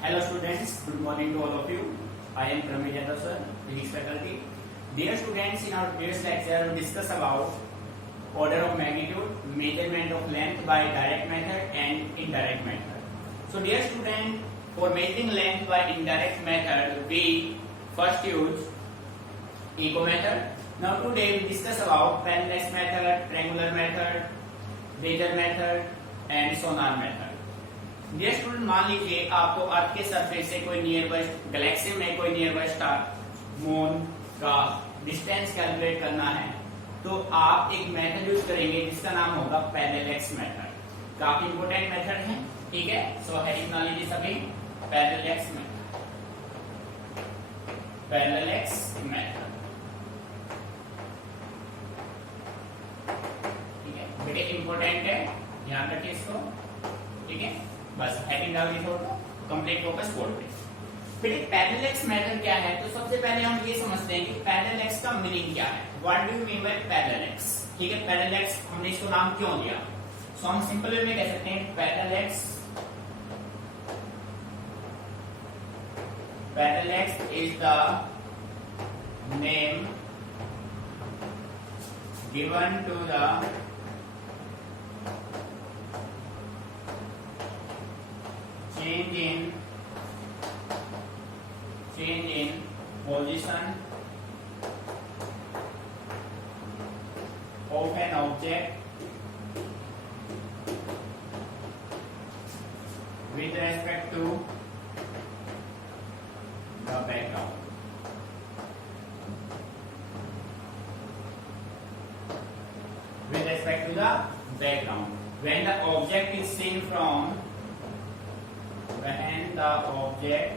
Hello students, good morning to all of you. I am Pramil Yadav sir, Physics faculty. Dear students, in our previous lecture we discussed about order of magnitude, measurement of length by direct method and indirect method. So dear student, for measuring length by indirect method, we first use echo method. Now today we discuss about parallax method, triangular method, Bezier method and sonar method. Dear student, मान लीजिए आपको अर्थ के surface से कोई near by Galaxy में कोई near by star moon का distance calculate करना है, तो आप एक मेथड यूज करेंगे जिसका नाम होगा पैरेलैक्स मेथड। काफी इंपोर्टेंट मेथड है, ठीक है। सो हेडिंग बना लीजिए सभी, पैरेलैक्स मेथड, पैरेलैक्स मेथड, ठीक है। बेटे इंपोर्टेंट है, ध्यान रखिए इसको, ठीक है। बस हेडिंग डाल दी, छोड़ दो, कंप्लीट फोकस बोर्ड पे। फिर पैरेलैक्स मेथड क्या है, तो सबसे पहले हम ये समझते हैं कि पैरेलैक्स का मीनिंग क्या है। What do you mean by parallax, ठीक है। पैरेलैक्स हमने इसको नाम क्यों दिया, सो हम सिंपल वे में कह सकते हैं parallax is the name given to the change in position of an object with respect to the background. With respect to the background, when the object is seen from when the object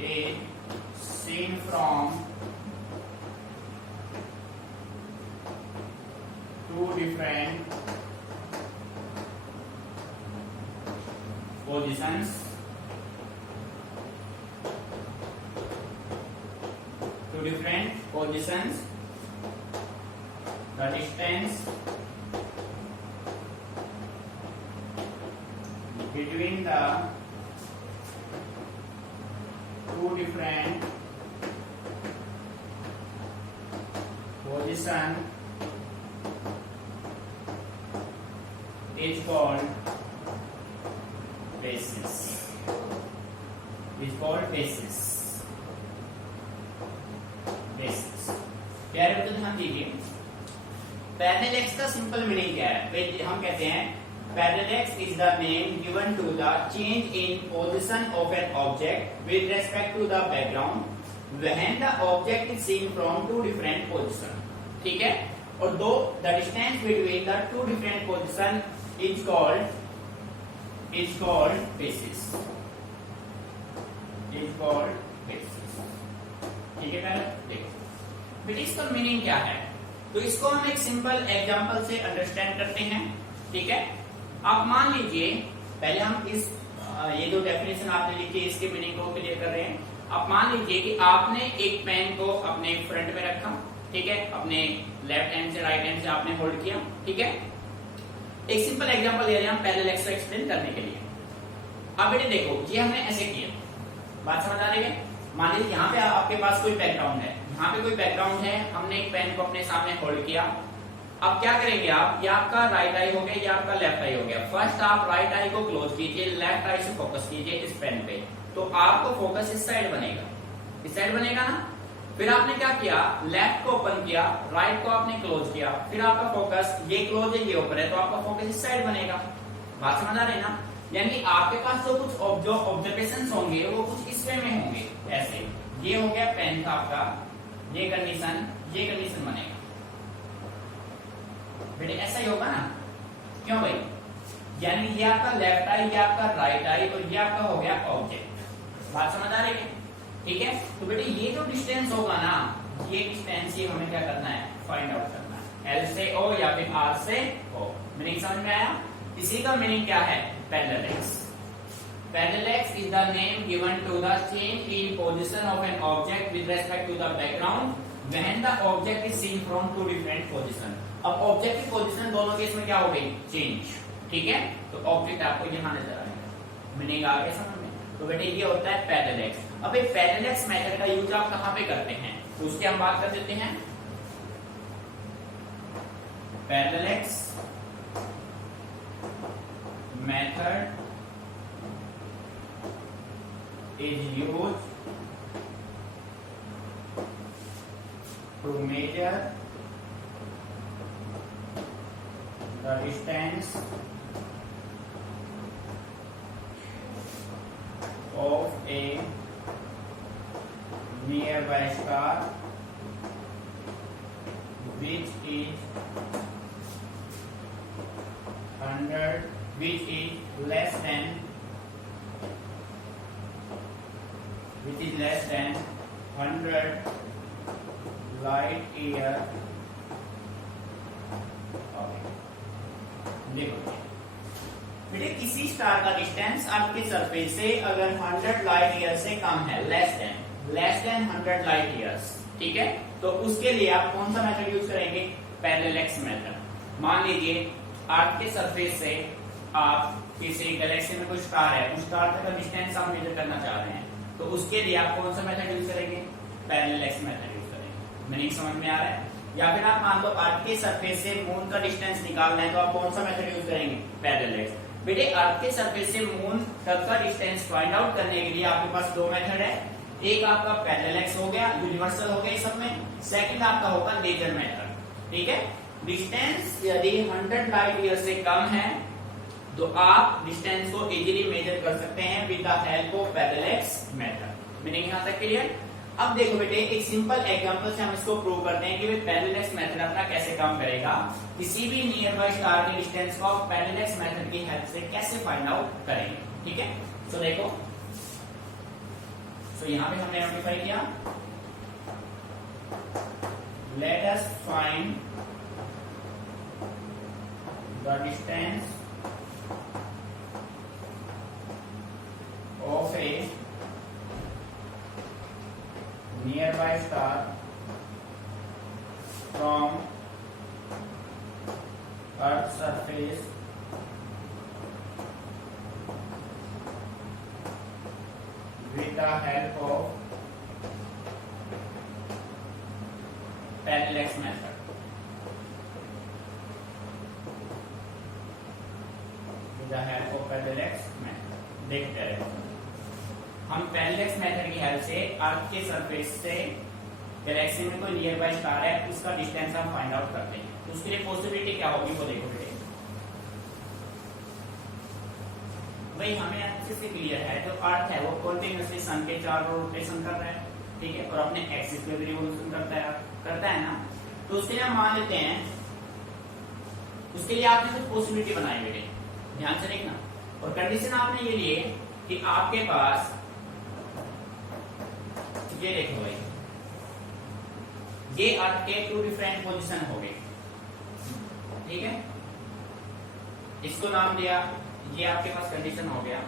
is seen from two different positions, the distance between the two different position is called basis. प्यारे बच्चों ध्यान दीजिए, parallax का simple meaning क्या है। हम कहते हैं Parallax is the name given to the change in position of an object with respect to the background when the object is seen from two different positions, ठीक है। और दो the distance between the two different position is called basis, ठीक है। पहले देखो बेटा इसका मीनिंग क्या है, तो इसको हम एक सिंपल एग्जांपल से अंडरस्टैंड करते हैं, ठीक है। आप मान लीजिए, पहले हम इस ये जो डेफिनेशन आपने लिखी है इसके मीनिंग को क्लियर कर रहे हैं। आप मान लीजिए कि आपने एक पेन को अपने फ्रंट में रखा, ठीक है, अपने लेफ्ट हैंड से राइट हैंड से आपने होल्ड किया, ठीक है। एक सिंपल एग्जांपल ले रहे हैं हम पैरेलैक्स को एक्सप्लेन करने के लिए। अब बेटे देखो, ये हमने ऐसे किया, बात समझ आ रही है। मान लीजिए यहाँ पे आपके पास कोई बैकग्राउंड है, यहाँ पे कोई बैकग्राउंड है, हमने एक पेन को अपने सामने होल्ड किया। अब क्या करेंगे आप, ये आपका राइट आई हो गया, ये आपका लेफ्ट आई हो गया। फर्स्ट आप राइट आई को क्लोज कीजिए, लेफ्ट आई से फोकस कीजिए इस पेन पे, तो आपको फोकस इस साइड बनेगा, इस साइड बनेगा ना। फिर आपने क्या किया, लेफ्ट को ओपन किया, राइट को आपने क्लोज किया, फिर आपका फोकस ये क्लोज है ये ओपन है, तो आपका फोकस इस साइड बनेगा। बात समझ आ रही ना। यानी आपके पास जो कुछ ऑब्जर्वेशन होंगे वो कुछ इस वे में होंगे, ऐसे ये हो गया पेन का आपका, ये कंडीशन बनेगा बेटे, ऐसा ही होगा ना। क्यों भाई, यानी ये आपका लेफ्ट आई, ये आपका राइट आई और ये आपका हो गया ऑब्जेक्ट। बात समझ आ रही है, ठीक है। तो बेटे ये जो डिस्टेंस होगा ना, ये डिस्टेंस ये हमें क्या करना है, फाइंड आउट करना है, एल से ओ या फिर आर से ओ। मीनिंग समझ में आया। इसी का मीनिंग क्या है, parallax. Parallax is the name given to the change in position of an object with respect to the background when the object is seen from two different positions. अब object की position दोनों case में क्या हो गई, change, ठीक है, तो ऑब्जेक्ट आपको यहाँ नजर आएगा। मीनिंग आ गया समझ में? तो बेटे ये होता है पैरेलल। अब एक पैरेलल मेथड का यूज आप कहाँ पे करते हैं, तो उसकी हम बात कर देते हैं। Parallel method is used to measure the distance of a nearby star which is less than 100 light year. देखो बेटे किसी स्टार का डिस्टेंस अर्थ के सरफेस से अगर 100 लाइट ईयर से कम है, लेस देन 100 लाइट ईयर्स, ठीक है, तो उसके लिए आप कौन सा मेथड यूज करेंगे? Parallel method. मान लीजिए अर्थ के सरफेस से आप किसी गैलेक्सी में कोई स्टार है, उस स्टार तक का डिस्टेंस आप मेजर करना चाह रहे हैं, तो उसके लिए आप कौन सा मेथड यूज करेंगे? पैरेलल मेथड यूज करेंगे। मीनिंग समझ में आ रहा है? या फिर आप मान लो अर्थ के सरफेस से मून का डिस्टेंस निकालना है, तो आप कौन सा मेथड यूज करेंगे? पैरेलल। बेटे अर्थ के सरफेस से मून तक का डिस्टेंस फाइंड आउट करने के लिए आपके पास दो मेथड है। एक आपका पैरेलल हो गया, यूनिवर्सल हो गया सब में। सेकंड आपका होगा लेजर मेथड, ठीक है। डिस्टेंस यदि 100 लाइट ईयर से कम है तो आप डिस्टेंस को इजीली मेजर कर सकते हैं with the help of parallel method. Meaning यहां तक क्लियर? अब देखो बेटे एक सिंपल एग्जांपल से हम इसको प्रूव करते हैं कि पैरेलल मेथड अपना कैसे काम करेगा। किसी भी नियर बाय स्टार के डिस्टेंस को पैरेलल मेथड की हेल्प से कैसे फाइंड आउट करेंगे, ठीक है। सो देखो, सो यहां पे हमने नोटिफाई किया, let us find the distance of a nearby star from Earth's surface with the help of parallel method. with the help of parallel method देखते रहे हम पैरेलल मेथड की हेल्प से अर्थ के सरफेस से गैलेक्सी में कोई नियर बाय स्टार है उसका डिस्टेंस हम फाइंड आउट करते हैं। तो उसके लिए पॉसिबिलिटी क्या होगी वो देखो बेटे। भाई हमें अच्छे से क्लियर है, जो अर्थ है वो कॉन्टिन्यूअसली सन के चारों ओर रोटेशन कर रहा है, ठीक है, और अपने एक्सिस पे भी रिवॉल्यूशन करता है ना। तो उसके लिए हम मान लेते हैं, उसके लिए आपने कुछ पॉसिबिलिटी बनाई बेटे, ध्यान से देखना। और कंडीशन आपने ये लिए कि आपके पास ये देखो भाई, ये अर्थ के टू डिफरेंट पोजीशन हो गए, ठीक है, इसको नाम दिया, ये आपके पास कंडीशन हो गया।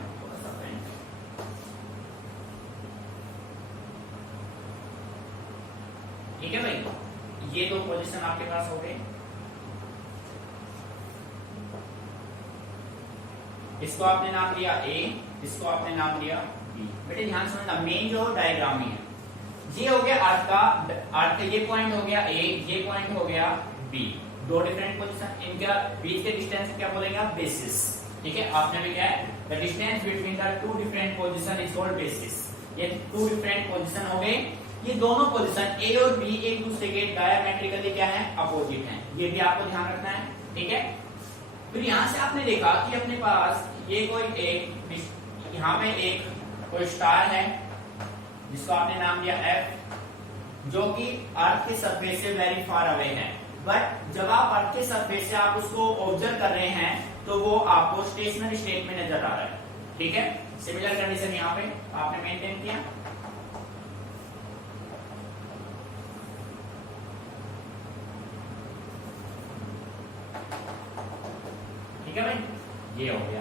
ठीक है भाई, ये दो पोजीशन आपके पास हो गए। इसको आपने नाम दिया ए, इसको आपने नाम दिया बी। बेटे ध्यान समझना, मेन जो डायग्राम ही है, ये हो गया अर्थ का ये पॉइंट हो गया ए, ये पॉइंट हो गया बी, दो डिफरेंट पोजीशन, इनका बीच के डिस्टेंस क्या बोलेंगे आप? बेसिस, ठीक है। आपने भी क्या है, the distance between the two different position is called basis. ये टू डिफरेंट पोजीशन हो गए, ये दोनों पोजीशन ए और बी एक दूसरे के डायमेट्रिकली क्या है? अपोजिट हैं, ये भी आपको ध्यान रखना है, ठीक है। फिर यहां से आपने देखा कि अपने पास ये कोई एक, यहाँ पे एक कोई स्टार है जिसको आपने नाम दिया एफ, जो कि अर्थ के सरफेस से वेरी फार अवे है। बट जब आप अर्थ के सरफेस से आप उसको ऑब्जर्व कर रहे हैं तो वो आपको स्टेशनरी स्टेट में नजर आ रहा है, ठीक है। सिमिलर कंडीशन यहाँ पे आपने मेंटेन किया। ठीक है भाई, ये हो गया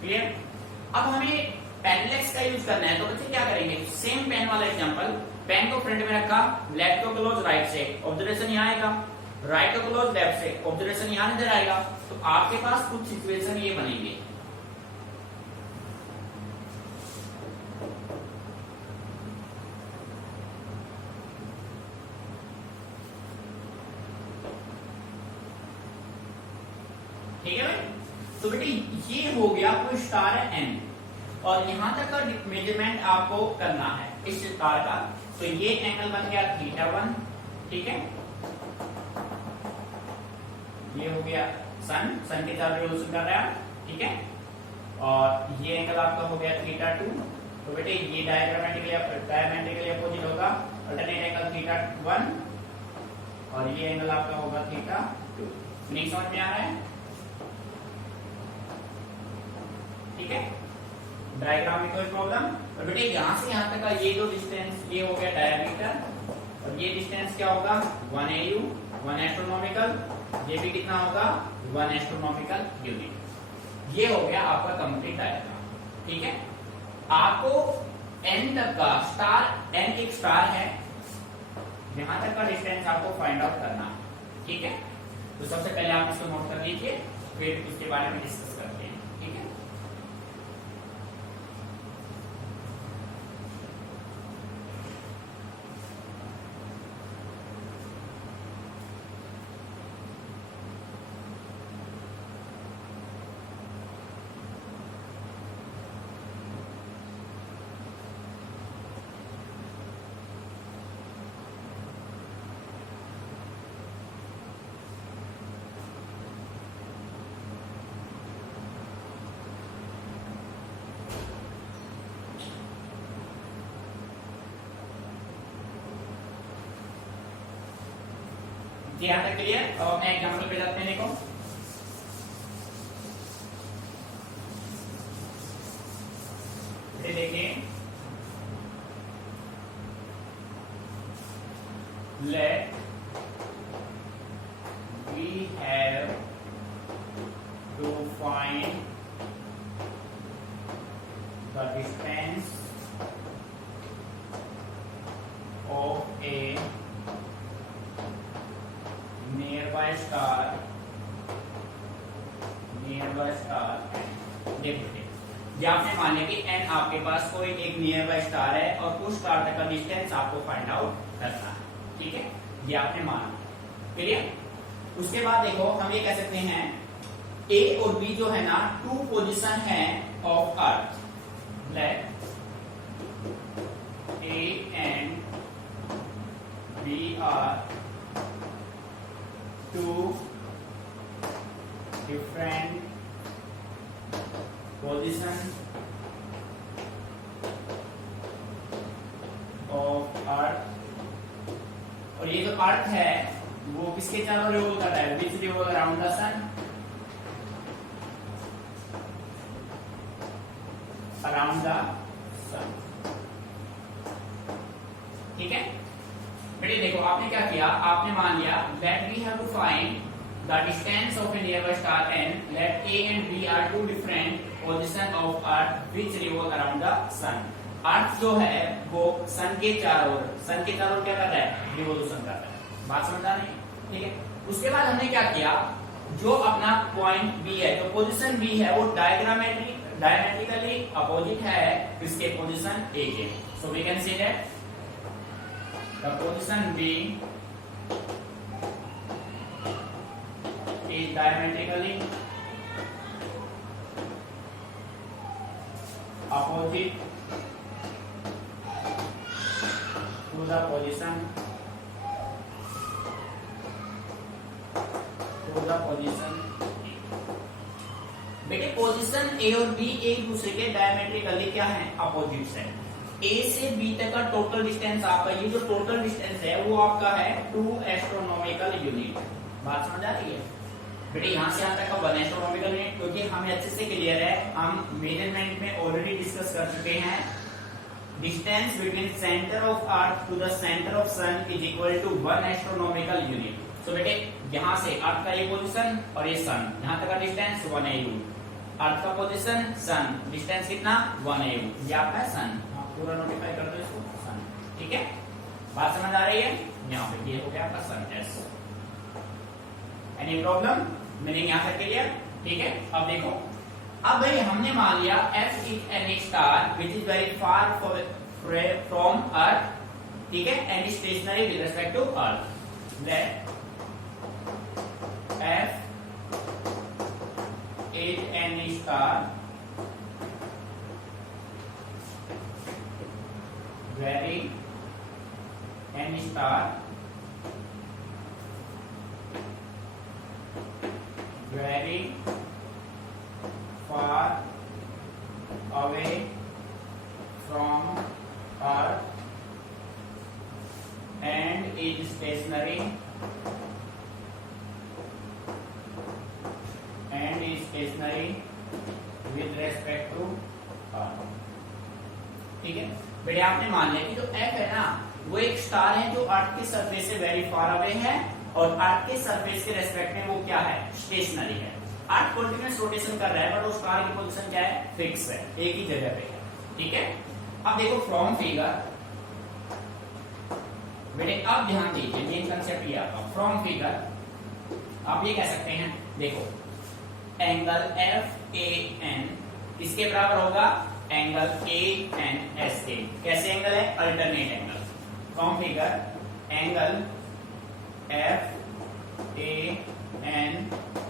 क्लियर। अब हमें पैरेलल का यूज करना है, तो बच्चे क्या करेंगे? सेम पेन वाला एग्जांपल, पेन को फ्रंट में रखा, लेफ्ट को क्लोज राइट से, ऑब्जर्वेशन यहाँ आएगा, राइट टू क्लोज लेफ्ट से ऑब्जर्वेशन यहां नजर आएगा। तो आपके पास कुछ सिचुएशन ये बनेंगे। ठीक है भाई। तो बेटे ये हो गया कोई स्टार है एन, और यहां तक का मेजरमेंट आपको करना है इस स्टार का। तो ये एंगल बन गया θ1, ठीक है। ये हो गया सन के चारों रिवोल्यूशन कर रहा है, ठीक है। और ये एंगल आपका हो गया θ2। तो बेटे ये डायमेट्रिकली अपोजिट होगा, अल्टरनेट एंगल θ1, और ये एंगल आपका होगा θ2। नहीं समझ में आ रहा है? ठीक है, डायग्राम में कोई प्रॉब्लम? और बेटे यहां से यहां तक का ये जो डिस्टेंस ये हो गया डायमीटर, और ये डिस्टेंस क्या होगा 1 AU 1 एस्ट्रोनॉमिकल, ये भी कितना होगा 1 एस्ट्रोनॉमिकल यूनिट। ये हो गया आपका कंप्लीट डायग्राम, ठीक है। आपको एन तक का स्टार, एन एक स्टार है, यहां तक का डिस्टेंस आपको फाइंड आउट करना है, ठीक है। तो सबसे पहले आप इसको नोट कर लीजिए, फिर इसके बारे में डिस्कस करते हैं, ठीक है। यहाँ तक क्लियर? अब अपने एग्जाम्पल पे जाते हैं। देखो देखिए, let we have to find the distance of a nearby star देखो, ये आपने मान लिया कि n आपके पास कोई एक नियर बाय स्टार है और उस स्टार तक का डिस्टेंस आपको फाइंड आउट करना है, ठीक है। ये आपने मान लिया, क्लियर। उसके बाद देखो हम ये कह सकते हैं A और B जो है ना, टू पोजीशन है of earth, let A and B are two different position of earth, और ये जो अर्थ है वो किसके चारों रिवॉल्व कर रहा है, which revolve around the sun, around the sun, ठीक है। बेटे देखो आपने क्या किया, आपने मान लिया that we have to find the distance of a nearby star n, let A and B are two different position of earth which revolve around the sun। अर्थ जो है वो सन के चारों क्या कर रहा है, रिवोल्यूशन कर रहा है। बात समझ आ रही है, ठीक है। उसके बाद हमने क्या किया, जो अपना पॉइंट बी है, जो पोजीशन बी है वो डायमेट्रिकली अपोजिट है किसके, पोजीशन ए के। So we can see that the position B is diametrically opposite to the position बेटे पोजीशन ए और बी एक दूसरे के डायमेट्रिकली क्या है, अपोजिट है। ए से बी तक का टोटल डिस्टेंस आपका, ये जो टोटल डिस्टेंस है वो आपका है 2 एस्ट्रोनॉमिकल यूनिट। बात समझ आ रही है बेटे? यहां से यहां तक का 1 एस्ट्रोनॉमिकल यूनिट, क्योंकि हमें अच्छे से क्लियर है, हम मेजरमेंट में ऑलरेडी डिस्कस कर चुके हैं। Distance between centre of earth to the centre of sun is equal to 1 astronomical unit. तो बेटे यहां से अर्थ का ये पोजीशन और ये सन, यहां तक का डिस्टेंस 1 AU, अर्थ का पोजीशन सन, डिस्टेंस कितना 1 AU, ये आपका सन, पूरा नोटिफाई कर दो इसको सन, ठीक है। बात समझ आ रही है? यहाँ पे ये हो गया आपका सन एस। Any problem? मीनिंग यहां तक क्लियर? ठीक है। अब देखो, अब भाई हमने मान लिया F is an star which is very far from earth, ठीक है, and stationary with respect to earth. Let F is any star varying any star very far away from Earth and is stationary with respect to Earth। ठीक है बेटे, आपने मान लिया कि जो F है ना वो एक स्टार है जो अर्थ के सरफेस से वेरी फार अवे है और अर्थ के सरफेस के रेस्पेक्ट में वो क्या है, स्टेशनरी है। अर्थ कंटीन्यूअस रोटेशन कर रहा है बट उस स्टार की पोजीशन क्या है, फिक्स है, एक ही जगह पे है। ठीक है। अब देखो फ्रॉम फिगर, बेटे अब ध्यान दीजिए, मेन कंसेप्ट ये आपका फ्रॉम फिगर आप ये कह सकते हैं, देखो एंगल एफ ए एन किसके बराबर होगा, angle A N S A. कैसे एंगल है, alternate angle. From figure angle F A N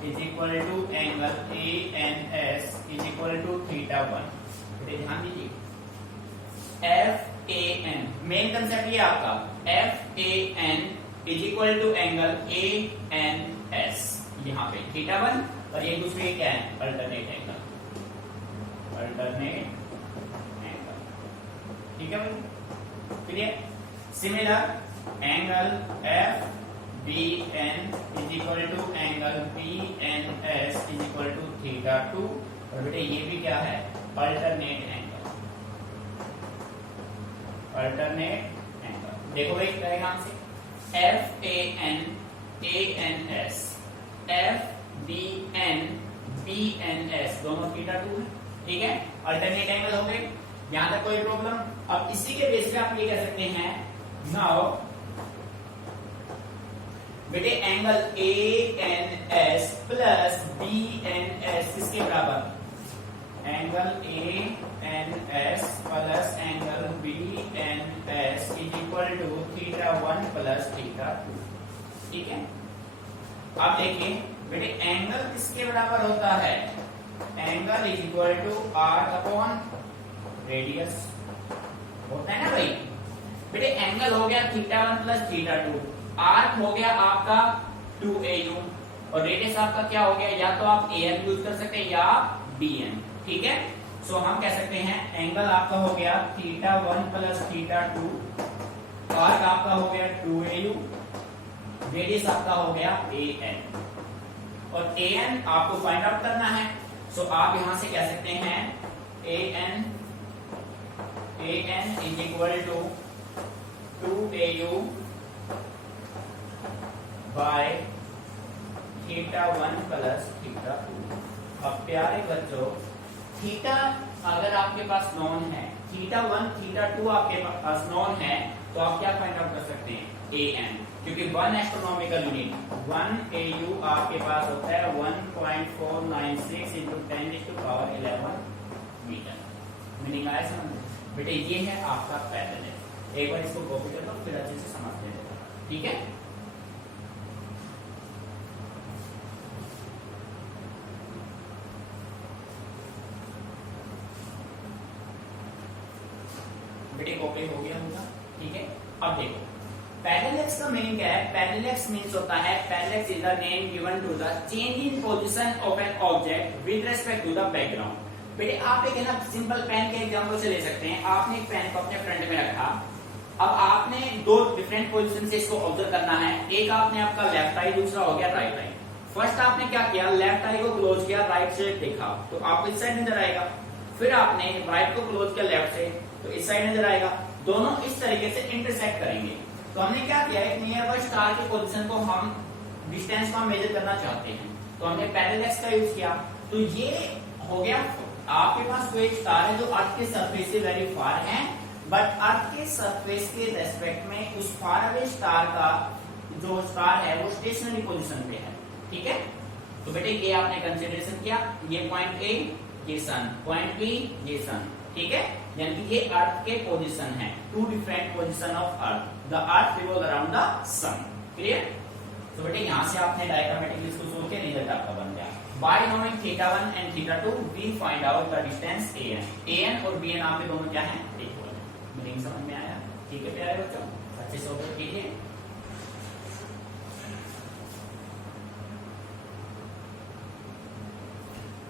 is equal to angle A N S is equal to theta one. बेटे ध्यान दीजिए, F A N main concept ये आपका, F A N is equal to angle A N S, यहाँ पे theta one और ये दूसरे क्या है, अल्टरनेट एंगल, अल्टरनेट एंगल। ठीक है भाई, clear. Similar angle F B N is equal to angle B N S is equal to theta two, और बेटे ये भी क्या है, अल्टरनेट एंगल, अल्टरनेट एंगल। देखो भाई डायग्राम से, F A N S, F B N S दोनों थीटा टू है। ठीक है, अल्टरनेट एंगल हो गए, यहां तक कोई प्रॉब्लम? अब इसी के बेस पे आप ये कह सकते हैं, नाउ बेटे angle A N S plus B N S किसके बराबर, angle A N S plus angle B N S is equal to theta one plus theta two. ठीक है। अब देखिए बेटे एंगल किसके बराबर होता है, angle is equal to R upon radius होता है ना भाई। बेटे एंगल हो गया theta one plus theta two, arc हो गया आपका 2au और रेडियस आपका क्या हो गया, या तो आप an यूज कर सकते हैं या bn। ठीक है, सो हम कह सकते हैं एंगल आपका हो गया theta one plus theta two, arc आपका हो गया 2au, रेडियस आपका हो गया an और an आपको फाइंड आउट करना है। सो आप यहां से कह सकते हैं an is equal to 2au by theta one plus theta two. अब प्यारे बच्चों, थीटा अगर आपके पास नॉन है, थीटा वन थीटा टू आपके पास नॉन है, तो आप क्या फाइंड आउट कर सकते हैं, an, क्योंकि वन एस्ट्रोनॉमिकल यूनिट 1au आपके पास होता है 1.496 इंटू 10⁻11 मीटर। मीनिंग आया समझ? बेटे ये है आपका पैरेलल। एक बार इसको कॉपी कर लो, फिर अच्छे से समझ लेना। ठीक है, बेटे कॉपी हो गया होगा। ठीक है, अब देखो पैरेलैक्स का मीनिंग क्या है। पैरेलैक्स मीन्स होता है, parallax is the name given to the change in position of an object with respect to the background. बेटे आप एक है ना सिंपल पेन के एग्जांपल से ले सकते हैं। आपने एक पेन को अपने फ्रंट में रखा, अब आपने दो डिफरेंट पोजीशन से इसको ऑब्जर्व करना है। एक आपने आपका लेफ्ट आई, दूसरा हो गया राइट आई। फर्स्ट आपने क्या किया, लेफ्ट आई को क्लोज किया, राइट से देखा तो आपको इस साइड नजर आएगा। फिर आपने राइट को क्लोज किया लेफ्ट से, तो इस साइड नजर आएगा। दोनों इस तरीके से इंटरसेक्ट करेंगे। तो हमने क्या किया, एक नियर बाय स्टार की पोजीशन को हम डिस्टेंस को मेजर करना चाहते हैं, तो हमने पैरेलैक्स का यूज किया। तो ये हो गया, आपके पास कोई स्टार है जो अर्थ के सरफेस से वेरी फार है, बट अर्थ के सरफेस के रेस्पेक्ट में उस फार अवे स्टार का जो स्टार है वो स्टेशनरी पोजीशन पे है। ठीक है। तो बेटे ये आपने कंसिडरेशन किया, ये पॉइंट ए, ये सन, पॉइंट बी, ये सन, ठीक है। यानी कि ये अर्थ के पोजीशन है, two different position of earth, the earth revolve around the sun. Clear. तो बेटे यहां से आपने डायग्रामेटिकली इसको सोच के रिजल्ट आपका बन गया। By knowing θ1 and θ2 we find out the distance an। an और bn आपके दोनों क्या है, इक्वल है। मीनिंग समझ में आया? ठीक है प्यारे बच्चों, अच्छे से ऑब्जर्व कीजिए।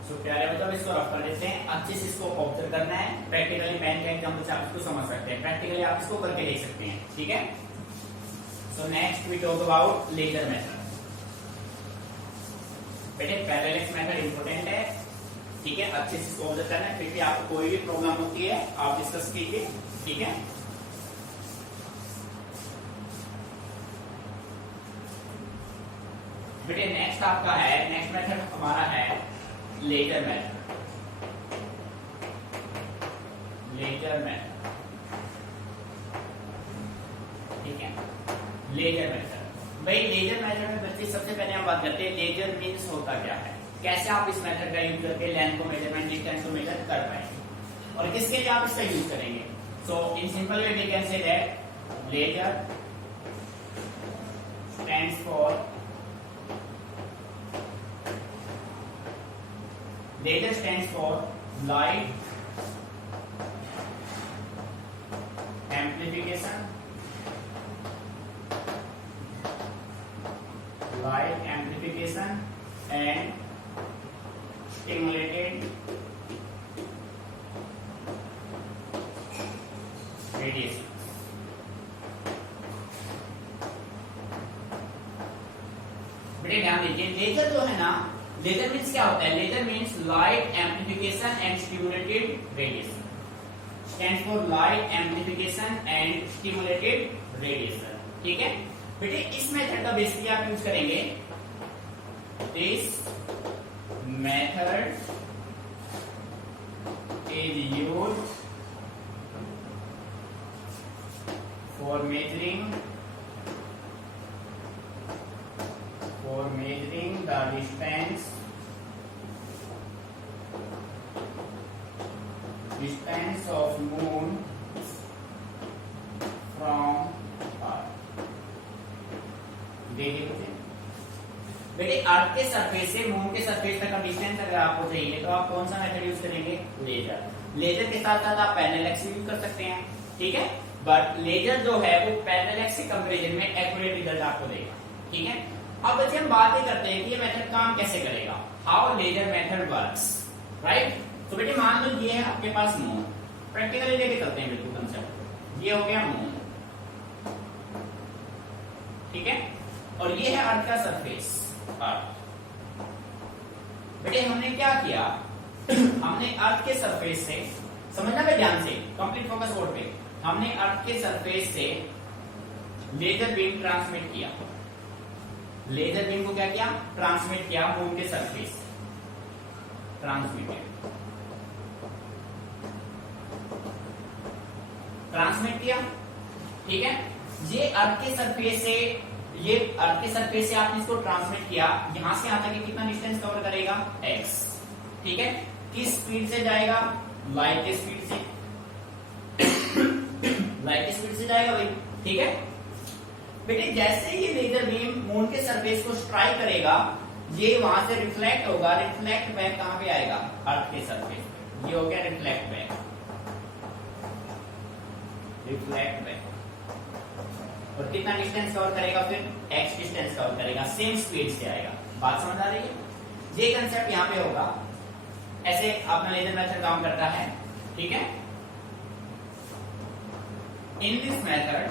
सो प्यारे बच्चों इसको रफ कर लेते हैं, अच्छे से इसको ऑब्जर्व करना है। प्रैक्टिकली पेन का एग्जांपल से आप इसको समझ सकते हैं, प्रैक्टिकली आप इसको करके देख सकते हैं, ठीक है। So next we talk about laser method. बेटे पैरेलल मेथड इंपॉर्टेंट है, ठीक है, अच्छे से इसको ऑब्जर्व करना है। फिर भी आपको कोई भी प्रॉब्लम होती है आप डिस्कस कीजिए, ठीक है। बेटे नेक्स्ट आपका है, नेक्स्ट मेथड हमारा है लेजर मेथड। लेजर मेथड, ठीक है। लेजर मेथड, भाई लेजर मेथड में बच्चे सबसे पहले हम बात करते हैं लेजर मीन्स होता क्या है, कैसे आप इस मेथड का यूज करके लेंथ को मेजरमेंट, डिस्टेंस को मेजर कर पाएंगे और किसके लिए आप इसका यूज करेंगे। So in simple way we can say that laser stands for, laser stands for light amplification, light amplification and stimulated radiation। बेटे ध्यान दीजिए, लेजर जो है ना, लेजर मीन्स क्या होता है, laser means light amplification and stimulated radiation, stands for light amplification and stimulated radiation, ठीक है। बेटे इस मेथड का बेसिकली आप यूज करेंगे, this method is used for measuring the distance of moon from earth। देखिए बेटे अर्थ के सरफेस से मून के सरफेस तक का डिस्टेंस अगर आपको चाहिए तो आप कौन सा मेथड यूज करेंगे, लेजर। लेजर के साथ साथ आप पैरेलल यूज कर सकते हैं, ठीक है। बट लेजर जो है वो पैरेलल के कंपैरिजन में एक्यूरेट रिजल्ट आपको देगा, ठीक है। अब बच्चे हम बात करते हैं कि ये मेथड काम कैसे करेगा, how laser method works, right. तो बेटे मान लो ये है आपके पास मून, प्रैक्टिकली लेके चलते हैं बिल्कुल कंसेप्ट। ये हो गया मून, ठीक है, और ये है अर्थ का सरफेस, अर्थ। बेटे हमने क्या किया, हमने अर्थ के सरफेस से, समझना भाई ध्यान से, कंप्लीट फोकस बोर्ड पे, हमने अर्थ के सरफेस से लेजर बीम ट्रांसमिट किया। लेजर बीम को क्या किया, ट्रांसमिट किया मून के सरफेस, ट्रांसमिट किया, ठीक है। ये अर्थ के सरफेस से, ये अर्थ के सरफेस से आपने इसको ट्रांसमिट किया, यहां से यहां तक कितना डिस्टेंस कवर करेगा, x, ठीक है। किस स्पीड से जाएगा, लाइट के स्पीड से, लाइट के स्पीड से जाएगा भाई, ठीक है। बेटे जैसे ये लेजर बीम मून के सरफेस को स्ट्राइक करेगा, ये वहां से रिफ्लेक्ट होगा, रिफ्लेक्ट बैक कहां पे आएगा, अर्थ के सरफेस पे। ये हो गया रिफ्लेक्ट बैक, रिफ्लेक्ट बैक, और कितना डिस्टेंस कवर करेगा, फिर x डिस्टेंस कवर करेगा, सेम स्पीड से आएगा। बात समझ आ रही है, ये कंसेप्ट यहां पे होगा, ऐसे अपना लेजर मेथड काम करता है, ठीक है। In this method,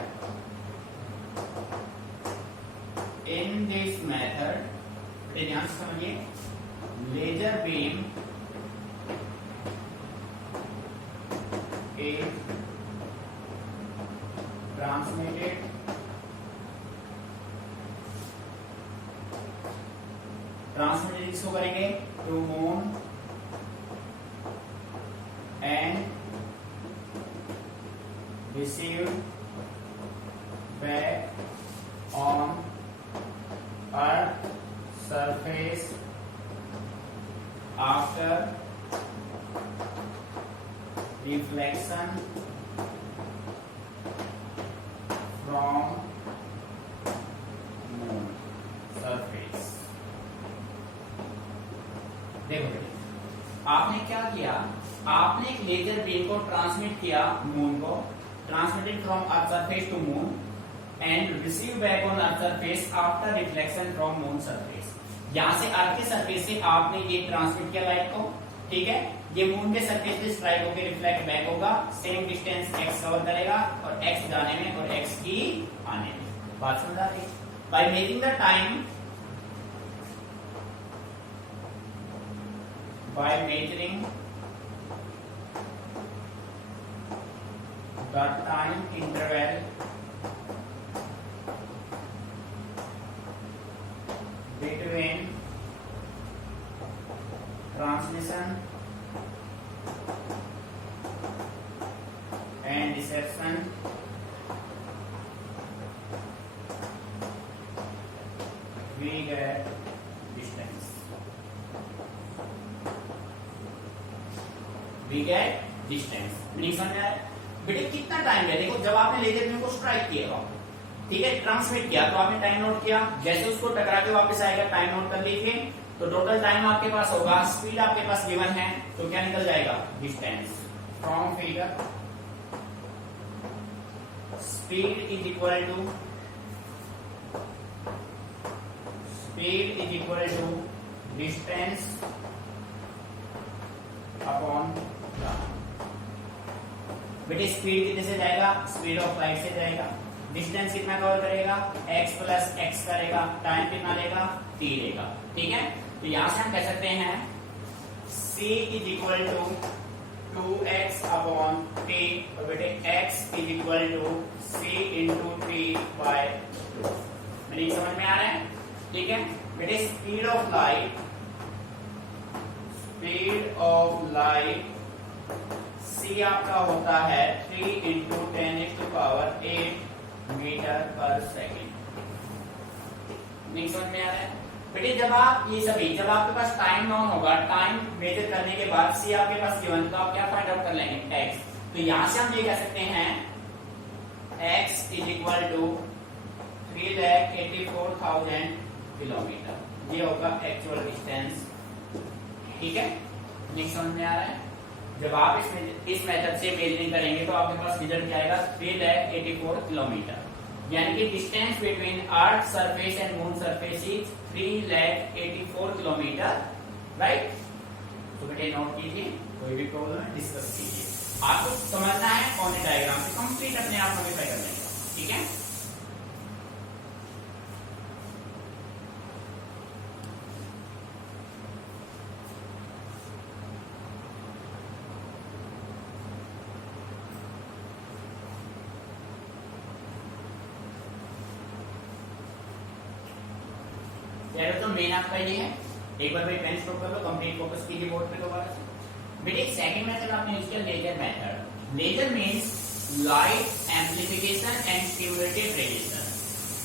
in this method, ध्यान से समझिए, लेजर बीम इज ट्रांसमिटेड इसको करेंगे to moon and receive back on earth surface surface after reflection from moon surface। देखो बेटे, आपने क्या किया, आपने एक लेजर बीम को ट्रांसमिट किया मून को, transmitted from earth surface to moon and receive back on earth surface after reflection from moon surface. यहां से अर्थ के सरफेस से आपने ये ट्रांसमिट किया लाइट को, ठीक है, ये मून के सरफेस पे स्ट्राइक होकर रिफ्लेक्ट बैक होगा, सेम डिस्टेंस x कवर करेगा और x जाने में और x की आने में। बात समझ आ रही? By measuring the time, by measuring the time interval between transmission and reception we get distance। We get distance। Meaning समझ आया बेटे? कितना टाइम है, देखो जब आपने लेजर बीम को स्ट्राइक किया, ठीक है, ट्रांसमिट किया, तो आपने टाइम नोट किया, जैसे उसको टकरा के वापस आएगा टाइम नोट कर लीजिए, तो टोटल टाइम आपके पास होगा, स्पीड आपके पास गिवन है, तो क्या निकल जाएगा, distance. From figure speed is equal to distance upon बेटे स्पीड कितने से जाएगा, स्पीड ऑफ लाइट से जाएगा, डिस्टेंस कितना कवर करेगा, x प्लस एक्स करेगा, टाइम कितना लेगा, t लेगा, ठीक है। तो यहां से हम कह सकते हैं c is equal to 2x upon t, और बेटे x is equal to c into T by 2। मेरी समझ में आ रहा है, ठीक है बेटे। स्पीड ऑफ लाइट c आपका होता है 3 इंटू 10⁸ मीटर पर सेकेंड। नहीं समझ में आ रहा है बेटे? जब आपके पास टाइम नॉन होगा, टाइम मेजर करने के बाद c आपके पास गिवन, तो आप क्या फाइंड आउट कर लेंगे, x। तो यहां से हम ये कह सकते हैं x is equal to 3,84,000 kilometre, ये होगा एक्चुअल डिस्टेंस, ठीक है। नहीं समझ में आ रहा है? जब आप इस मेथड से मेजरिंग करेंगे तो आपके पास रिजल्ट क्या आएगा, 3,84 किलोमीटर, यानी कि distance between earth surface and moon surface is 3,84 kilometre, right. तो बेटे नोट कीजिए, कोई भी प्रॉब्लम है डिस्कस कीजिए। आपको समझना है ऑन डायग्राम से कंप्लीट अपने आप मॉडिफाई कर लेंगे, ठीक है। तो मेन आपका ये है, एक बार पेन स्टॉप कर लो, कंप्लीट फोकस कीजिए बोर्ड पे दोबारा से। बेटे सेकंड मेथड आपने यूज किया laser method. Laser means light amplification and stimulated radiation.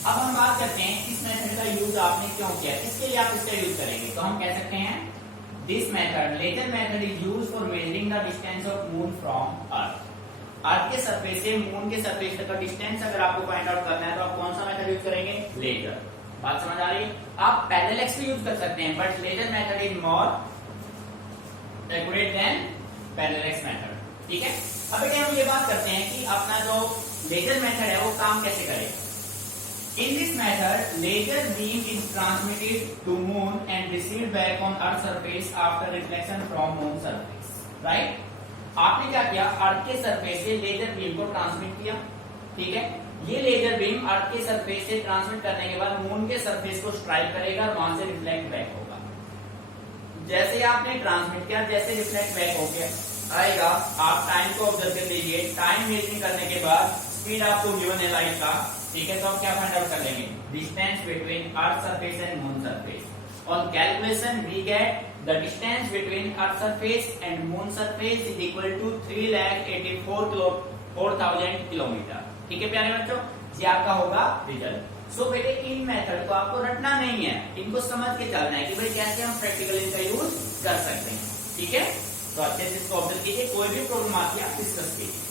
अब हम बात करते हैं इस मेथड का यूज आपने क्यों किया, किसके लिए आप इसका यूज करेंगे। तो हम कह सकते हैं this method, laser method is used for measuring the distance of moon from earth. Earth के सरफेस से मून के सरफेस तक का डिस्टेंस अगर आपको फाइंड आउट करना है तो आप कौन सा मेथड यूज करेंगे, लेजर। बात समझ आ रही है? आप पैरेलल एक्स भी यूज कर सकते हैं, but laser method is more accurate than parallax method, ठीक है। अब बेटे हम ये बात करते हैं कि अपना जो लेजर मेथड है वो काम कैसे करेगा। In this method laser beam is transmitted to moon and received back on earth surface after reflection from moon surface, right. आपने क्या किया, अर्थ के सरफेस से लेजर बीम को ट्रांसमिट किया, ठीक है। ये लेजर बीम अर्थ के सरफेस से ट्रांसमिट करने के बाद मून के सरफेस को स्ट्राइक करेगा और वहां से रिफ्लेक्ट बैक होगा। जैसे आपने ट्रांसमिट किया, जैसे रिफ्लेक्ट बैक हो गया आएगा, आप टाइम को ऑब्जर्व कर लीजिए। टाइम मेजरिंग करने के बाद स्पीड आपको गिवन है लाइट का, ठीक है। तो आप क्या फाइंड आउट कर लेंगे, distance between earth surface and moon surface. On calculation we get the distance between earth surface and moon surface is equal to 3,84,000 kilometre, ठीक है प्यारे बच्चों। ये आपका होगा रिजल्ट। सो बेटे इन मेथड को आपको रटना नहीं है, इनको समझ के चलना है कि भाई कैसे हम प्रैक्टिकली इनका यूज कर सकते हैं। ठीक है, तो अच्छे से इसको ऑब्जर्व कीजिए, कोई भी प्रॉब्लम आती है आप डिस्कस कीजिए।